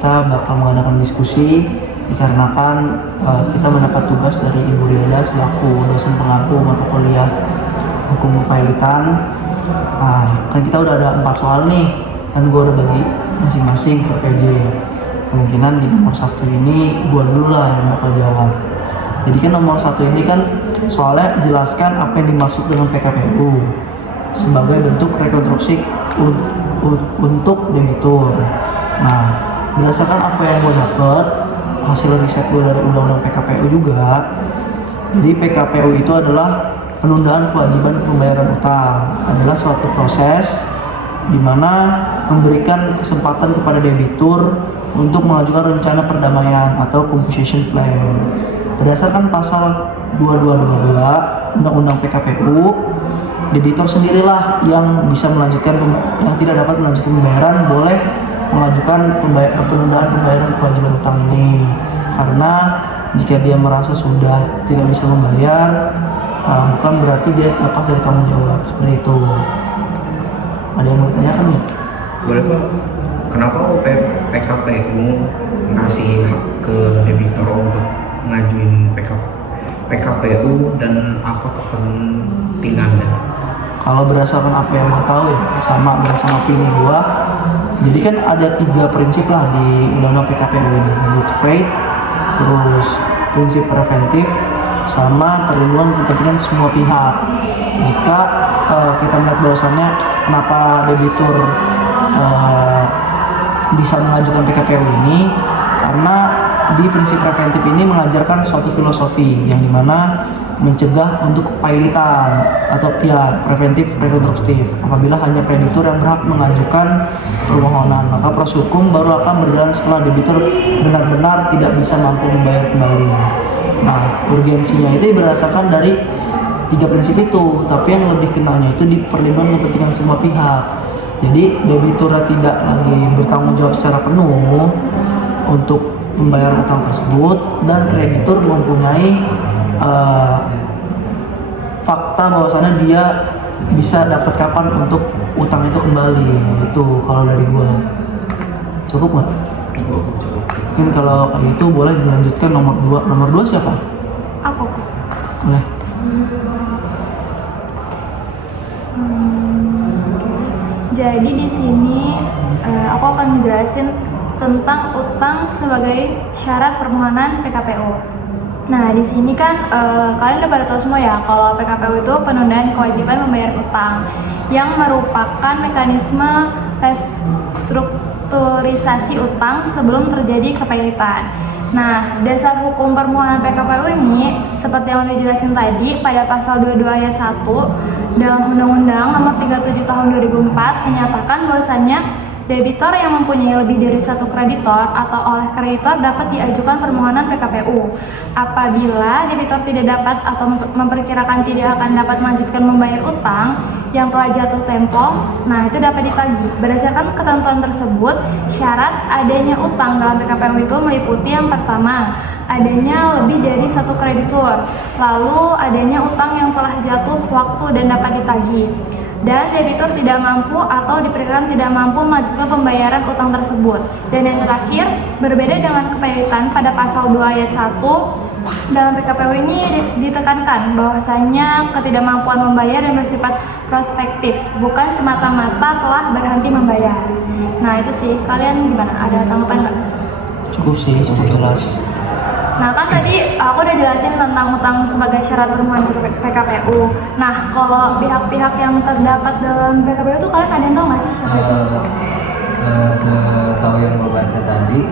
kita bakal mengadakan diskusi dikarenakan kita mendapat tugas dari Ibu Rilda selaku dosen pengampu mata kuliah hukum kepailitan. Kan kita udah ada 4 soal nih, kan gue udah bagi masing-masing ke PJ. Kemungkinan di nomor 1 ini gue dulu lah yang bakal jawab. Jadi kan nomor 1 ini kan soalnya jelaskan apa yang dimaksud dengan PKPU sebagai bentuk rekonstruksi untuk debitur. Nah, berdasarkan apa yang gue dapet, hasil riset gue dari undang-undang PKPU juga, jadi PKPU itu adalah penundaan kewajiban pembayaran utang, adalah suatu proses di mana memberikan kesempatan kepada debitur untuk mengajukan rencana perdamaian atau composition plan. Berdasarkan pasal 2222 Undang-Undang PKPU, debitur sendirilah yang bisa melanjutkan yang tidak dapat melanjutkan pembayaran boleh mengajukan penundaan pembayaran kewajiban utang ini, karena jika dia merasa sudah tidak bisa membayar, bukan berarti dia lepas dari tanggung jawab. Seperti itu. Ada yang mau ditanyakan nih? Boleh Pak, kenapa PKPU ngasih hak ke debitur untuk ngajuin PKPU dan apa kepentingannya? Kalau berdasarkan apa yang gue tahu ya, sama berdasarkan opini gue, jadi kan ada 3 prinsip lah di undang-undang PKPU ini, good faith, terus prinsip preventif, sama perlindungan kepentingan semua pihak. Jika kita melihat bahwasannya kenapa debitur bisa mengajukan PKPU ini, karena di prinsip preventif ini mengajarkan suatu filosofi yang dimana mencegah untuk kepailitan atau ya preventif rekonstruktif. Apabila hanya kreditur yang berhak mengajukan permohonan, maka proses hukum baru akan berjalan setelah debitur benar-benar tidak bisa mampu membayar kembali. Nah, urgensinya itu berdasarkan dari 3 prinsip itu, tapi yang lebih kenanya itu di perlindungan kepentingan semua pihak. Jadi debitur tidak lagi bertanggung jawab secara penuh untuk membayar utang tersebut, dan kreditur mempunyai fakta bahwasannya dia bisa dapat kapan untuk utang itu kembali. Itu kalau dari gua. Cukup nggak? Cukup. Mungkin kalau kayak itu boleh dilanjutkan nomor 2. Nomor 2 siapa? Aku. Boleh. Jadi di sini aku akan menjelasin tentang utang sebagai syarat permohonan PKPU. Nah, di sini kan kalian udah pada tahu semua ya kalau PKPU itu penundaan kewajiban membayar utang yang merupakan mekanisme restrukturisasi utang sebelum terjadi kepailitan. Nah, dasar hukum permohonan PKPU ini seperti yang udah dijelasin tadi pada pasal 22 ayat 1 dalam Undang-Undang Nomor 37 Tahun 2004 menyatakan bahwasannya debitor yang mempunyai lebih dari 1 kreditor atau oleh kreditor dapat diajukan permohonan PKPU. Apabila debitor tidak dapat atau memperkirakan tidak akan dapat melanjutkan membayar utang yang telah jatuh tempo, nah itu dapat ditagih. Berdasarkan ketentuan tersebut, syarat adanya utang dalam PKPU itu meliputi yang pertama, adanya lebih dari 1 kreditur, lalu adanya utang yang telah jatuh waktu dan dapat ditagih, dan debitur tidak mampu atau diperkirakan tidak mampu melanjutkan pembayaran utang tersebut. Dan yang terakhir, berbeda dengan kepailitan pada pasal 2 ayat 1, dalam PKPU ini ditekankan bahwasanya ketidakmampuan membayar yang bersifat prospektif, bukan semata-mata telah berhenti membayar. Nah itu sih, kalian gimana? Ada tanggapan nggak? Cukup sih, cukup jelas. Nah kan tadi aku udah jelasin tentang utang sebagai syarat permohonan PKPU. Nah kalau pihak-pihak yang terdapat dalam PKPU itu kalian ada yang tahu nggak sih siapa itu? Setahu yang gue baca tadi,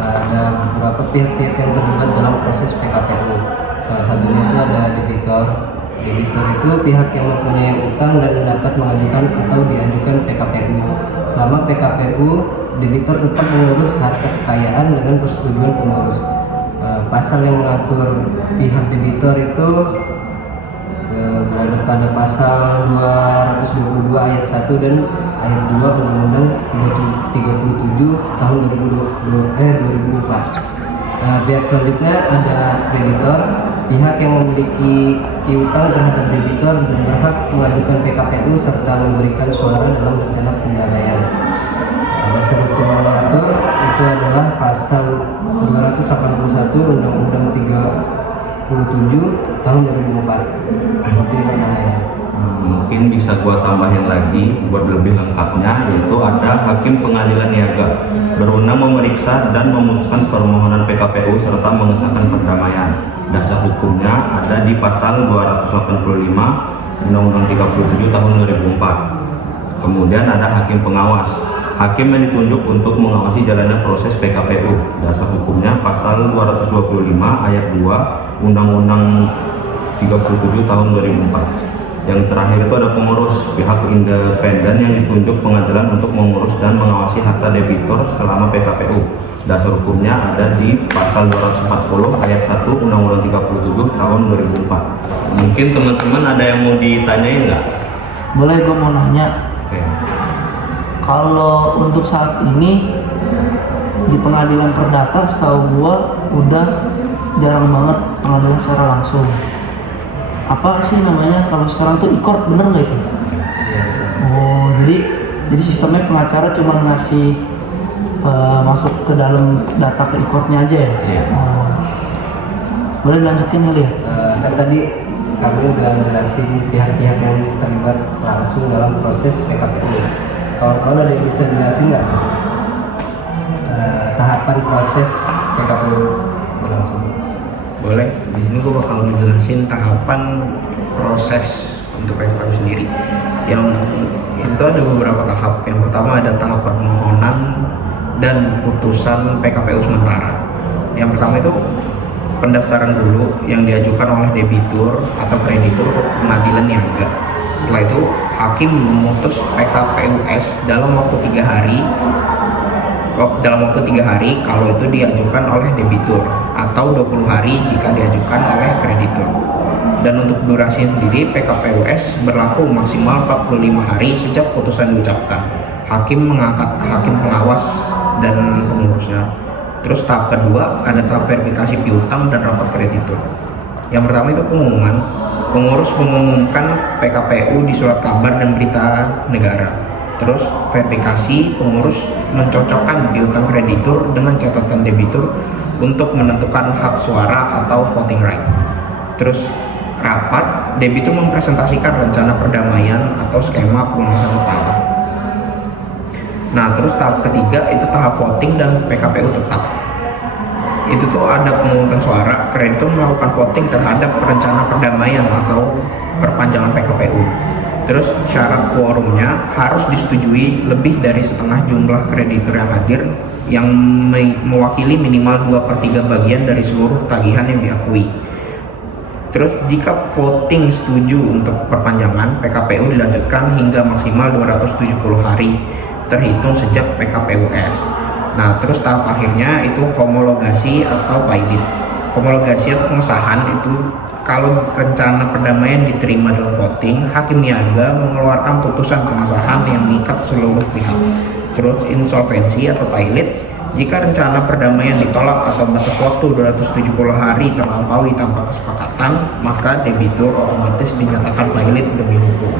ada beberapa pihak-pihak yang terlibat dalam proses PKPU. Salah satunya itu ada debitor. Debitor itu pihak yang mempunyai utang dan dapat mengajukan atau diajukan PKPU. Selama PKPU, debitor tetap mengurus harta kekayaan dengan persetujuan pengurus. Pasal yang mengatur pihak debitor itu berada pada pasal 222 ayat 1 dan ayat 2 Undang-Undang 37 tahun 2004. Pihak selanjutnya ada kreditor, pihak yang memiliki piutang terhadap debitor dan berhak mengajukan PKPU serta memberikan suara dalam rencana pemberdayaan. Dasar hukum yang mengatur itu adalah pasal 281 Undang-Undang 37 tahun 2004. Itu yang pertama ya. Mungkin bisa gua tambahin lagi buat lebih lengkapnya, yaitu ada hakim pengadilan niaga berwenang memeriksa dan memutuskan permohonan PKPU serta mengesahkan perdamaian. Dasar hukumnya ada di pasal 285 Undang-Undang 37 tahun 2004. Kemudian ada hakim pengawas, hakim yang ditunjuk untuk mengawasi jalannya proses PKPU. Dasar hukumnya pasal 225 ayat 2 Undang-Undang 37 tahun 2004. Yang terakhir itu ada pengurus, pihak independen yang ditunjuk pengadilan untuk mengurus dan mengawasi harta debitur selama PKPU. Dasar hukumnya ada di pasal 240 ayat 1 Undang-Undang 37 tahun 2004. Mungkin teman-teman ada yang mau ditanyain nggak? Boleh, gue mau nanya. Oke. Kalau untuk saat ini di pengadilan perdata, setahu gue udah jarang banget pengadilan secara langsung. Apa sih namanya kalau sekarang tuh e-court, bener nggak itu? Iya, betul. Oh, jadi sistemnya pengacara cuma ngasih masuk ke dalam data ke e-courtnya aja ya? Iya. Oh. Boleh lanjutin kali ya? Kan tadi kami udah jelasin pihak-pihak yang terlibat langsung dalam proses PKPU. Kawan-kawan ada yang bisa jelasin nggak tahapan proses PKPU berlangsung? Boleh, di sini gue bakal menjelasin tahapan proses untuk PKPU sendiri. Yang itu ada beberapa tahap. Yang pertama ada tahap permohonan dan putusan PKPU sementara. Yang pertama itu pendaftaran dulu yang diajukan oleh debitur atau kreditur ke pengadilan niaga. Setelah itu hakim memutus PKPUS dalam waktu 3 hari. Dalam waktu 3 hari kalau itu diajukan oleh debitur, atau 20 hari jika diajukan oleh kreditur. Dan untuk durasi sendiri PKPUS berlaku maksimal 45 hari sejak putusan diucapkan. Hakim mengangkat hakim pengawas dan pengurusnya. Terus tahap kedua ada tahap verifikasi piutang dan rapat kreditur. Yang pertama itu pengumuman. Pengurus mengumumkan PKPU di surat kabar dan berita negara. Terus verifikasi, pengurus mencocokkan piutang kreditur dengan catatan debitur untuk menentukan hak suara atau voting right. Terus rapat, debitur mempresentasikan rencana perdamaian atau skema pelunasan utang. Nah, terus tahap ketiga itu tahap voting dan PKPU tetap. Itu tuh ada pemungutan suara, kreditur melakukan voting terhadap rencana perdamaian atau perpanjangan PKPU. Terus syarat quorumnya harus disetujui lebih dari setengah jumlah kreditur yang hadir, yang mewakili minimal 2/3 bagian dari seluruh tagihan yang diakui. Terus jika voting setuju untuk perpanjangan, PKPU dilanjutkan hingga maksimal 270 hari terhitung sejak PKPUS. Nah, terus tahap akhirnya itu homologasi atau pilot. Homologasi atau pengesahan itu kalau rencana perdamaian diterima dalam voting, hakim niaga mengeluarkan putusan pengesahan yang mengikat seluruh pihak. Terus insolvensi atau pilot, jika rencana perdamaian ditolak atau batas waktu 270 hari terlampaui tanpa kesepakatan, maka debitur otomatis dinyatakan pilot demi hukum.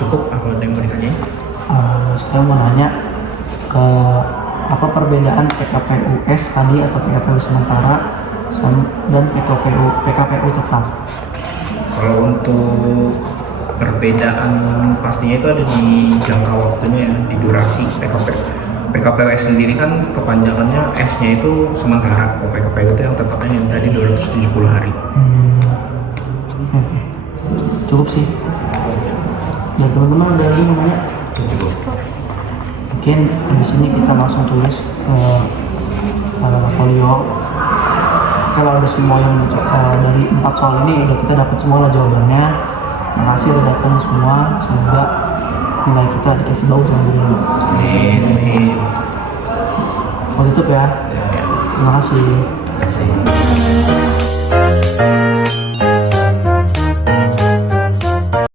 Cukup, apa ada yang mau ditanya? Saya mau nanya, apa perbedaan PKPUS tadi atau PKPU sementara dan PKPU tetap? Kalau untuk perbedaan pastinya itu ada di jangka waktunya ya, di durasi. PKPUS sendiri kan kepanjangannya S-nya itu sementara, kalau PKPU itu yang tetapnya yang tadi 270 hari. Oke. Cukup sih. Dan teman-teman ada lagi mau nanya? Cukup. Mungkin habis ini kita langsung tulis ke folio. Kalau ada semua yang dari 4 soal ini udah kita dapat semua lah jawabannya. Makasih udah datang semua. Semoga nilai kita dikasih bagus sama guru. Amin. Mau tutup ya. Terima kasih. Terima kasih.